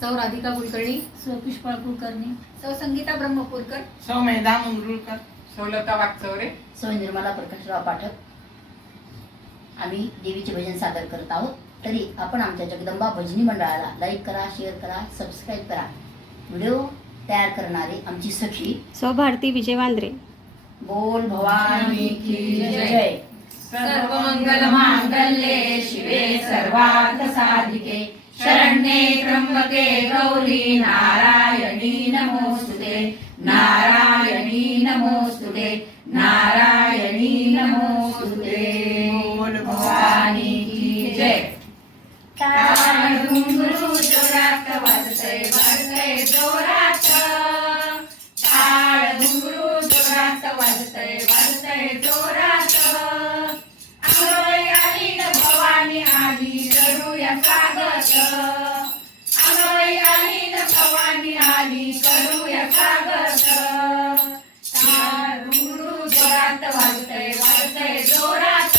सौ राधिका कुलकर्णी सौ पुष्पा कुलकर्णी सौ संगीता ब्रह्मपूरकर सौमेधा मुंगरुळकर सौलता वागचौरे सौ निर्मला प्रकाशराव पाठक. आम्ही देवीचे भजन सादर करत आहोत. तरी आपण आमच्या जगदंबा भजनी मंडळाला लाईक करा शेअर करा सबस्क्राईब करा. व्हिडिओ तयार करणारे आमची सखी. सौ भारती विजय वांद्रे. बोल भवानी की जय. सर्वमंगल मांगल्ये शिवे सर्वार्थ साधिके शरण्ये त्र्यंबके गौरी नारायणी नमोस्तुते नारायणी नमोस्तुते नारायणी नमोस्तुते। बोल भवानी की जय। घुंगरू स्वागत अंगबाई आली न भवानी आली करूया स्वागत. घुंगरू जोरात वाजतय वाजतय जोरात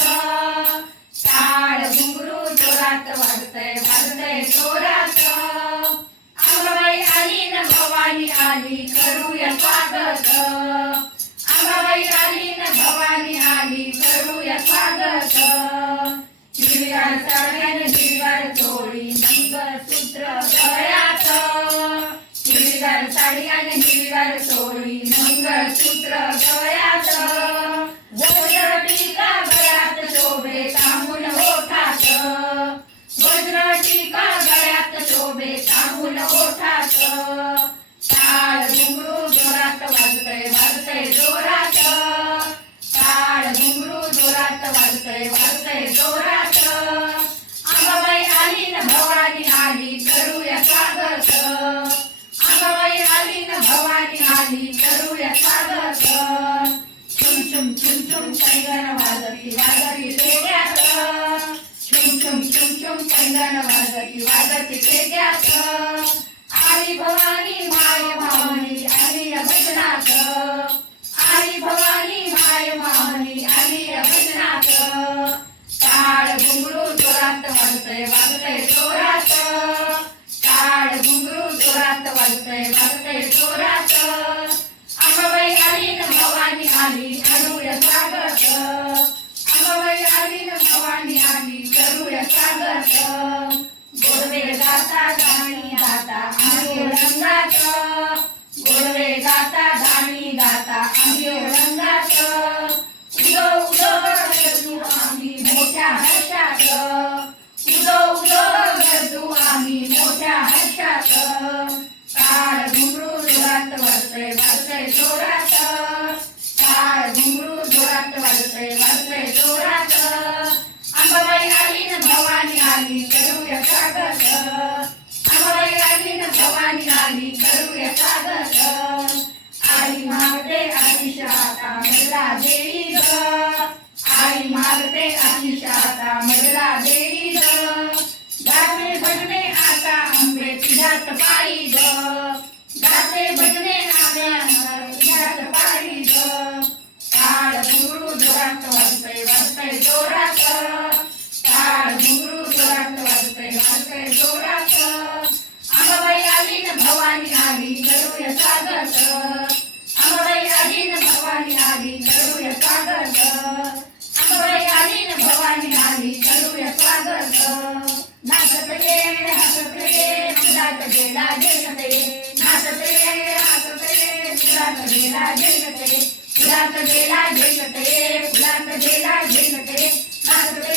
टाळ घुंगरू जोरात वाजतय वाजतय जोरात आली न भवानी आली करूया स्वागत आली न भवानी आली करूया स्वागत साडी आणि मंगळसूत्र गळ्यात वज्र टीका गळ्यात शोभे तांबूल ओठात. वज्र टीका गळ्यात शोभे तांबूल ओठात. टाळ घुंगरू जोरात वाजतय वाजतय जोरात. टाळ घुंगरू जोरात वाजतय वाजतय जोरात. अंबाबाई आली न भवानी भवानी करूया स्वागत चुम चुम चुम चुम चंदन वाजती वाजती पेट्यात चुम चुम चुम चुम चंदन वाजती वाजती पेट्यात आई भवानी माय भावनी आली भजनात आई भवानी माय भावनी आली भजनात काळ घुंगरू जोरात वाजतय. भवानी आली करूया स्वागत अंबाबाई आली न भवानी आली करूया स्वागत गोडवे गाता गाणी गाता आम्ही रंगात गोडवे गाता गाणी गाता आम्ही रंगात उदो उदो गरजू आम्ही मोठ्या हर्षात उदो उदो गरजू आम्ही मोठ्या हर्षात काळ घुमरू जोरात वाजतय वाजतय जोरात भवानी करूया स्वागत आई मागते अतिशाता मला देई ग. आई मागते अतिशाता मला देई ग. गाते भजने आता आंबे तुझ्यात पायी ग. गाते भजने भवानी आली करूया स्वागत अंबाबाई आली न भवानी आली करूया स्वागत अंबाबाई आली न भवानी आली करूया स्वागत नाचत ये हसत ये फुलात गेला जगत ये नाचत ये हसत ये फुलात गेला जगत ये फुलात गेला जगत ये फुलात गेला